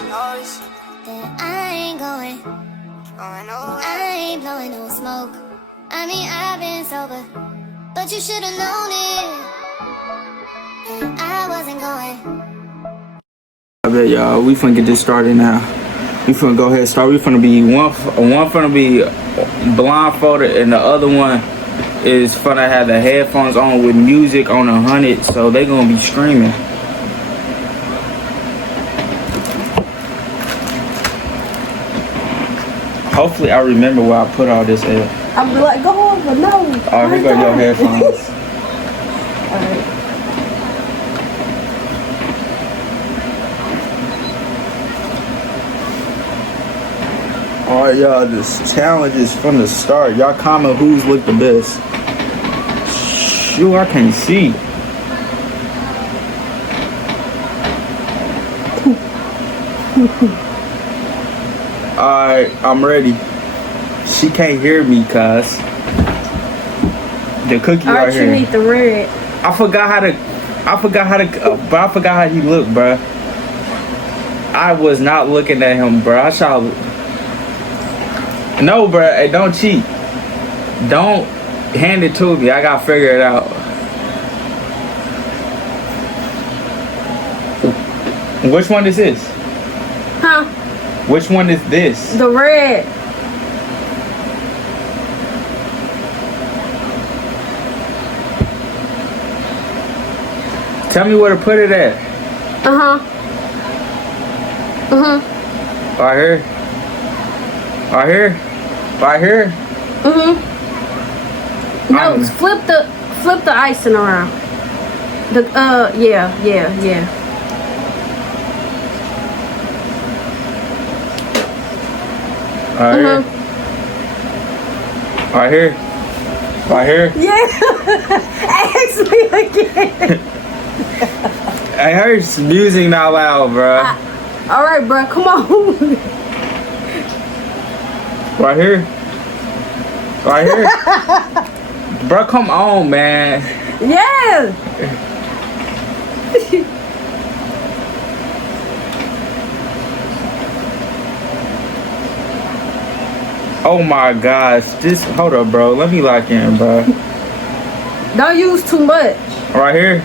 then I ain't going nowhere. I ain't blowing no smoke. I mean, I've been sober, but you should've known it. And I wasn't going. I bet y'all, we finna get this started now. We finna go ahead and start. We finna be one finna be blindfolded, and the other one is finna have the headphones on with music on 100, so they gonna be screaming. Hopefully I remember where I put all this at. I'm like, go over, no. Alright, here go your headphones. Alright. Alright, y'all, this challenge is from the start. Y'all comment who's looked the best. Shoot, I can't see. Alright, I'm ready. She can't hear me, cuz. The cookie right here. You need the red. I forgot how he looked, bruh. I was not looking at him, bruh. I saw. No, bruh. Hey, don't cheat. Don't hand it to me. I gotta figure it out. Which one is this? Huh? Which one is this? The red. Tell me where to put it at. Right here. Right here. Right here. No, flip the icing around. Yeah. Right here. Right here. Right here. Yeah. Ask me again. I heard music not loud, bro. All right, bro. Come on. Right here. Right here. Bro, come on, man. Yeah. Oh my gosh. Hold up, bro. Let me lock in, bro. Don't use too much. Right here.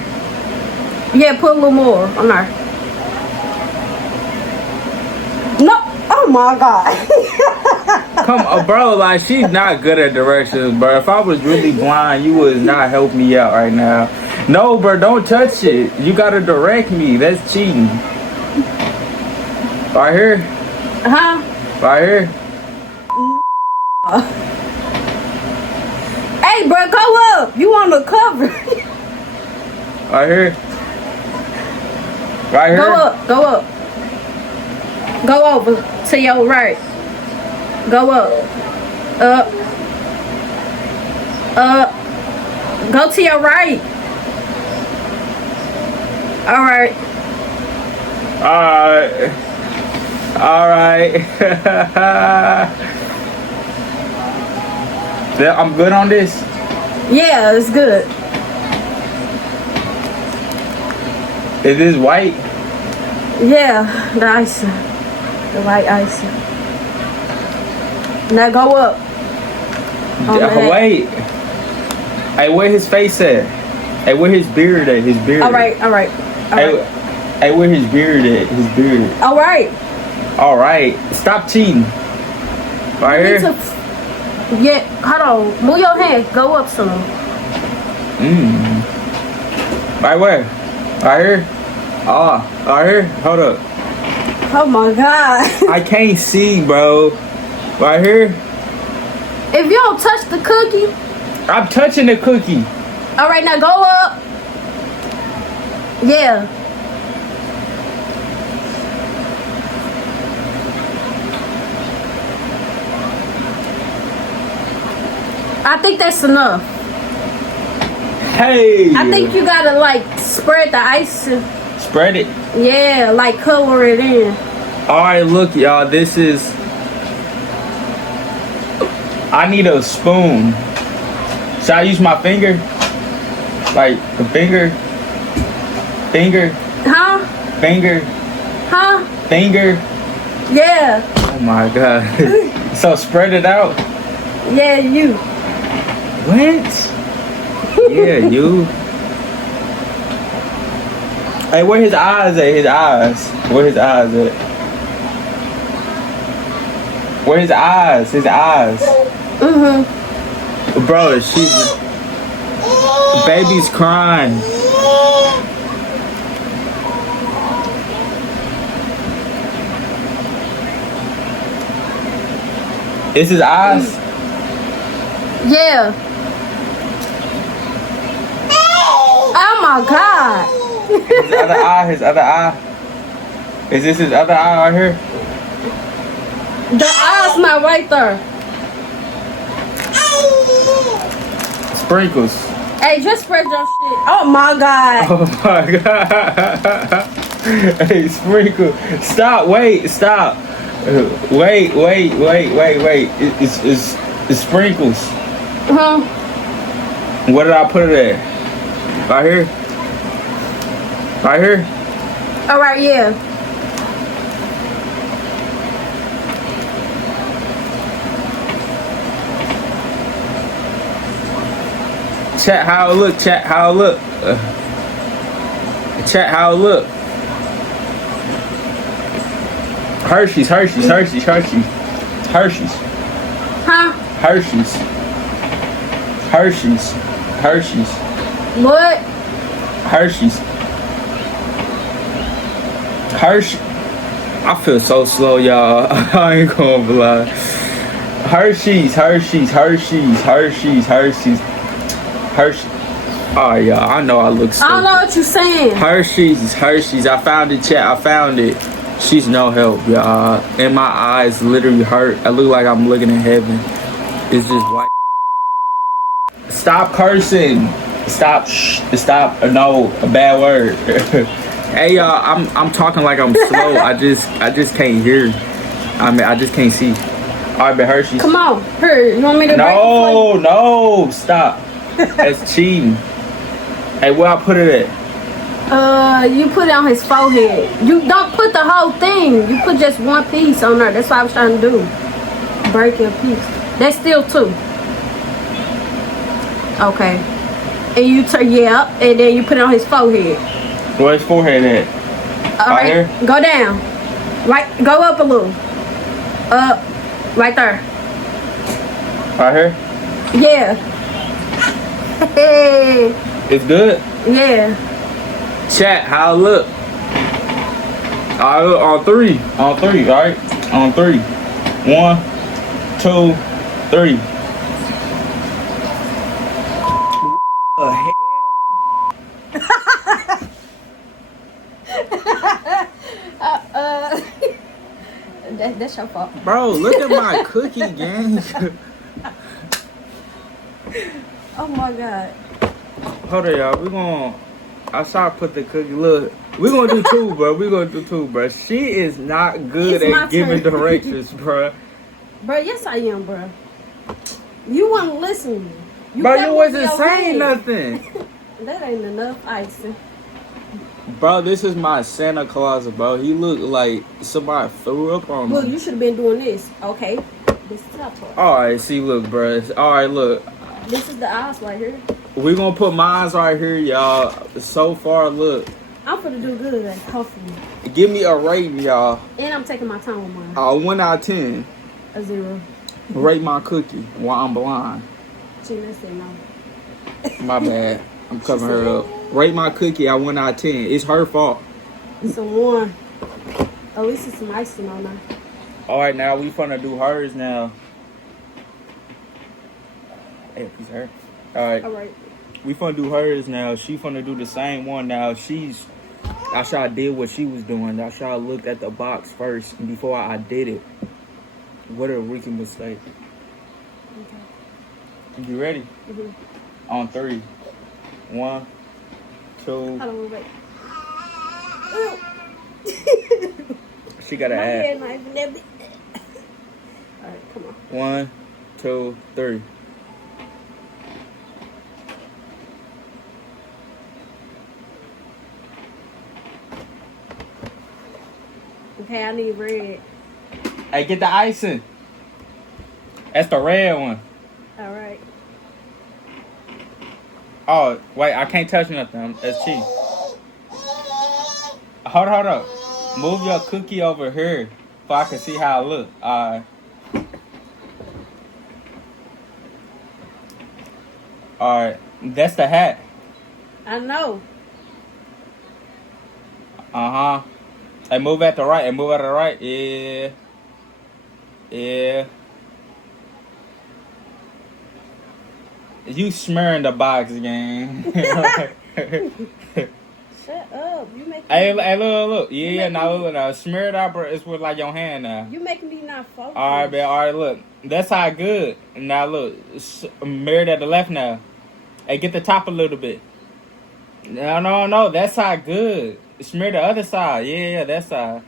Yeah, put a little more on there. No. Oh my God. Come on, bro. Like, she's not good at directions, bro. If I was really blind, you would not help me out right now. No, bro. Don't touch it. You gotta direct me. That's cheating. Right here. Right here. Hey, bro, go up. You on the cover. Right here. Right here. Go up. Go over to your right. Go up. Go to your right. All right. All right. I'm good on this? Yeah, it's good. Is this white? Yeah, the icing. The white icing. Now go up. Wait. Hey, where his face at? Hey, where his beard at? His beard. All right. Hey, where his beard at? His beard. All right. Stop cheating. Right here. Yeah, hold on. Move your hand. Go up some. Right where? Right here? Oh, right here? Hold up. Oh my God. I can't see, bro. Right here? If you don't touch the cookie. I'm touching the cookie. All right, now go up. Yeah. I think that's enough. Hey. I think you gotta like spread the icing. Spread it? Yeah, like color it in. Alright, look, y'all. This is... I need a spoon. Should I use my finger? Like the finger? Finger? Huh? Finger? Huh? Finger? Yeah. Oh my god. So spread it out. Yeah, you. What? Yeah, you. Hey, where his eyes at? His eyes. Where his eyes at? Where his eyes? His eyes. Bro, she's... Baby's crying. Is his eyes? Yeah. Oh my god. His other eye, his other eye. Is this his other eye right here? The eye's not right there. Sprinkles. Hey, just spread your shit. Oh my god. Oh my god. Hey, sprinkle. Stop, wait, stop. Wait. It's sprinkles. Where did I put it at? Right here? Right here? Alright, yeah. Chat how it look, chat how it look. Chat how it look. Hershey's. Huh? What? Hershey. I feel so slow, y'all. I ain't gonna lie. Hershey's. Oh, yeah, I know I look stupid. I don't know what you're saying. Hershey's. I found it, chat. I found it. She's no help, y'all. And my eyes literally hurt. I look like I'm looking in heaven. It's just white. Stop cursing. Stop. Stop. No, a bad word. Hey, y'all. I'm talking like I'm slow. I just can't hear. I mean, I just can't see. All right, but Hershey's. Come on, her. You want me to? No, stop. That's cheating. Hey, where I put it at? You put it on his forehead. You don't put the whole thing. You put just one piece on there. That's what I was trying to do. Break your piece. That's still two. Okay. And you turn, yeah, and then you put it on his forehead. Where's his forehead at? All right here? Go down. Right, go up a little. Up. Right there. Right here? Yeah. Hey. It's good? Yeah. Chat, how it look? All right, on three, right? On three. 1, 2, 3. What the hell? That's your fault. Bro, look at my cookie gang. Oh my god. Hold on, y'all. I saw her put the cookie. Look, we're gonna do two, bro. She is not good It's my at giving turn. directions, bro. Bro, yes I am, bro. You wouldn't listen. Bro, you kept wasn't your saying head. nothing. That ain't enough icing. Bro, this is my Santa Claus, bro. He looked like somebody threw up on Look, him. you should have been doing this. Okay. This is our part. Alright, see, look, bro. Alright, look. This is the eyes right here. We're gonna put mines right here, y'all. So far, look. I'm gonna do good at hopefully. Give me a rating, y'all. And I'm taking my time with mine. 1 out of 10. A 0. Rate my cookie while I'm blind. Gina said no. My bad. I'm covering her up. Rate my cookie at 1 out of 10. It's her fault. It's a 1. At least it's some icing on there. Alright, now we finna do hers now. Hey, it's her. Alright. Alright. We finna do hers now. She finna do the same one now. I should did what she was doing. I should looked at the box first before I did it. What a rookie mistake. Okay. You ready? Mm-hmm. On 3. 1, 2. Hold on, wait. She got an My ass. head not even that big. Alright, come on. 1, 2, 3. Okay, I need red. Hey, get the icing. That's the red one. All right. Oh, wait, I can't touch nothing. That's cheap. Hold up. Move your cookie over here so I can see how it look. Alright. That's the hat. I know. Uh-huh. Hey, move at the right. Hey, move at the right. Yeah. Yeah. You smearing the box, gang. Shut up. You making Hey, me, look. Yeah, now look. Now, smear it out, bro. It's with like your hand now. you making me not focus. Alright, man. Alright, look. That's how good. Now, look. Smear it at the left now. Hey, get the top a little bit. No. That's how good. Smear the other side. Yeah, that side.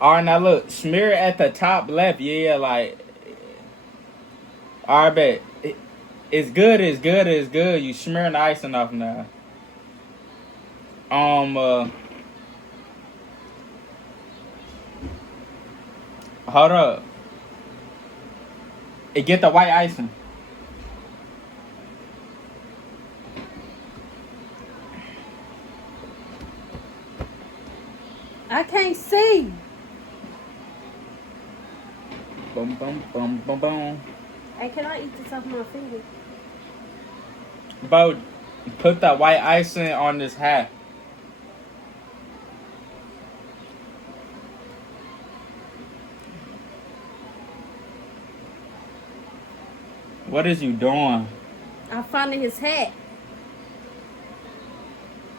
Alright, now look. Smear it at the top left. Yeah, like. Alright, bet. It's good. You smearing the icing off now. Hold up. Get the white icing. I can't see. Boom. Hey, can I eat this off my finger? Bro, put that white icing on this hat. What is you doing? I found his hat.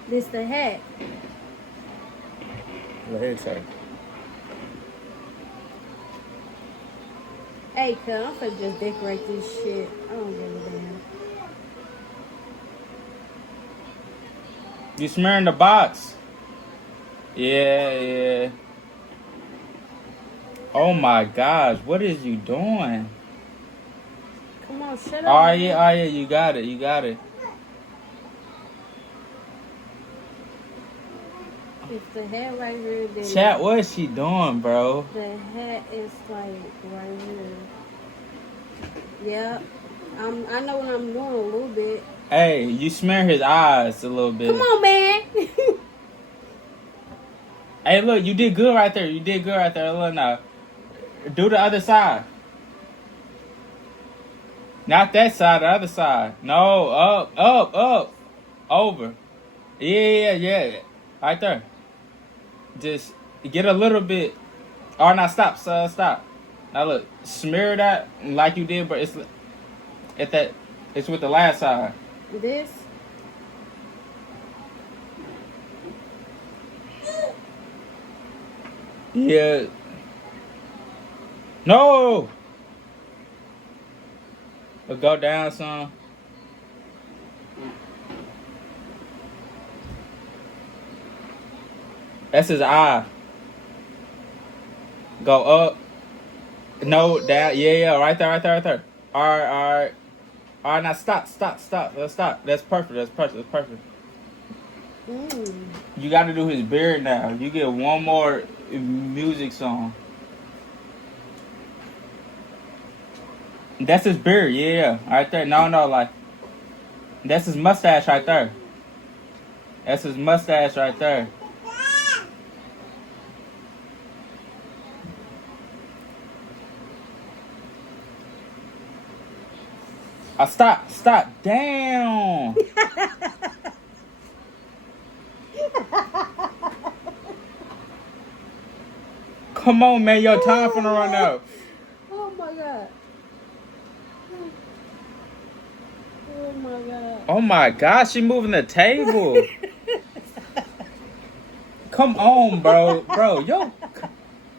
This the hat. Legs hurt. Hey, cuz, I'm finna just decorate this shit. I don't give a damn. You smearing the box. Yeah. Oh my gosh, what is you doing? Come on, shut up. Oh yeah, you got it. It's the hat right here. Then Chat, what is she doing, bro? the hat is like right here. Yep. I know what I'm doing a little bit. Hey, you smear his eyes a little bit. Come on, man. Hey, look, you did good right there. Look now. Do the other side. Not that side, the other side. No, up. Over. Yeah. Right there. Just get a little bit. Oh, now stop. Now look, smear that like you did, but it's with the last side. This. Yeah. No. We'll go down some. That's his eye. Go up. No, down. Yeah. Right there. All right. Now stop. Let's stop. That's perfect. You got to do his beard now. You get one more music song. That's his beard. Yeah. Right there. No. Like, that's his mustache right there. Stop. Damn. Come on, man. Your time finna run out. Oh my god. Oh my gosh, she moving the table. Come on, bro. Yo,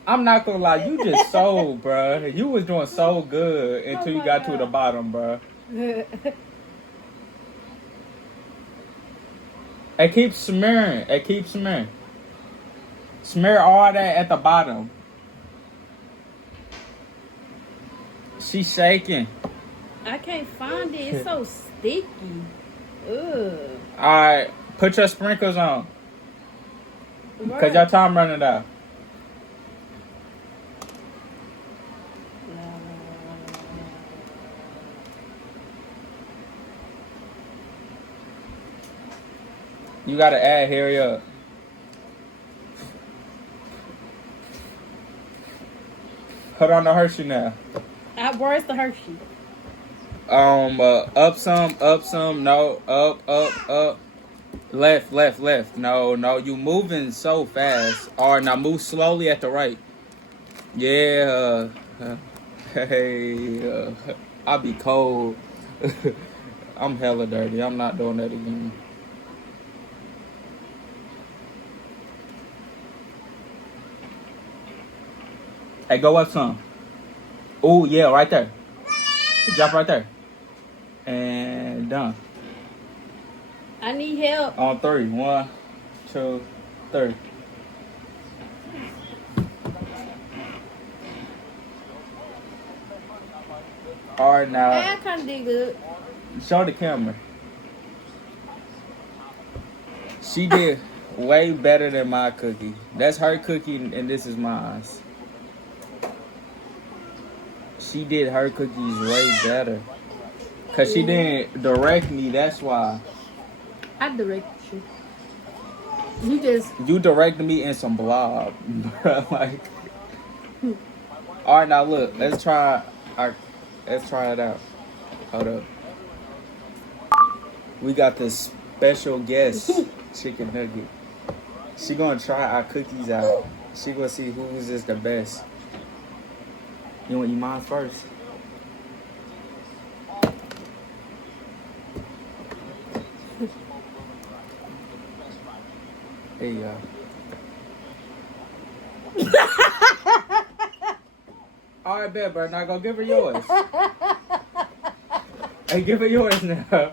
I'm not gonna lie. You just sold, bro. You was doing so good until you got to the bottom, bro. It keeps smearing. Smear all that at the bottom. She's shaking. I can't find it. It's so sticky. Ugh. Alright, put your sprinkles on. Cause your time running out. You gotta add, hurry up. Put on the Hershey now. Where's the Hershey? Up some, no, up. Left. No, you moving so fast. Alright, now move slowly at the right. Yeah. Hey, I'll be cold. I'm hella dirty. I'm not doing that again. Hey, go up some. Oh, yeah, right there. Drop right there. And done. I need help. On 3. 1, 2, 3. Alright, now. I kind of did good. Show the camera. She did way better than my cookie. That's her cookie and this is mine. She did her cookies way better. Cause she didn't direct me, that's why. I directed you. You directed me in some blob. Like, alright, now look, let's try it out. Hold up. We got this special guest chicken nugget. She gonna try our cookies out. She gonna see whose is the best. You want to eat mine first? There you go. Alright, bet, bro. Now go give her yours. Hey, give her yours now.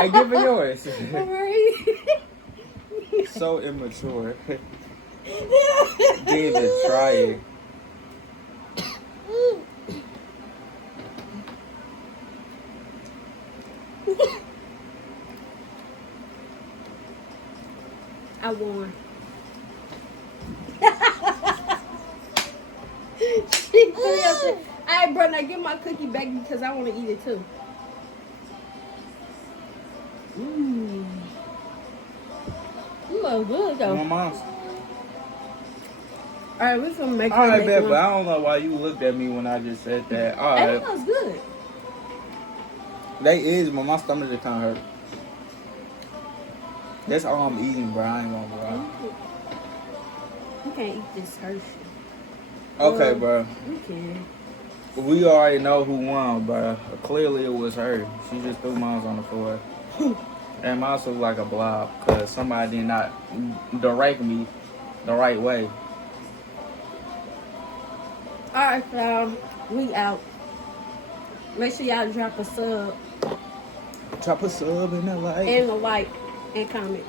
Hey, give her yours. So immature. Give it, try it. I won. Alright, bro, now give my cookie back because I want to eat it too. Mmm. You look good though. My mom's. Alright, we're gonna make Alright, bet, but I don't know why you looked at me when I just said that. Alright. That smells good. They is, but my stomach just kind of hurt. That's all I'm eating, bro. I ain't gonna lie. You can't eat this Hershey. Okay, bro. You can. We already know who won, bro. Clearly it was her. She just threw mine on the floor. And mine was like a blob because somebody did not direct me the right way. Alright, so we out. Make sure y'all drop a sub Drop a sub in the like. and a like and comment.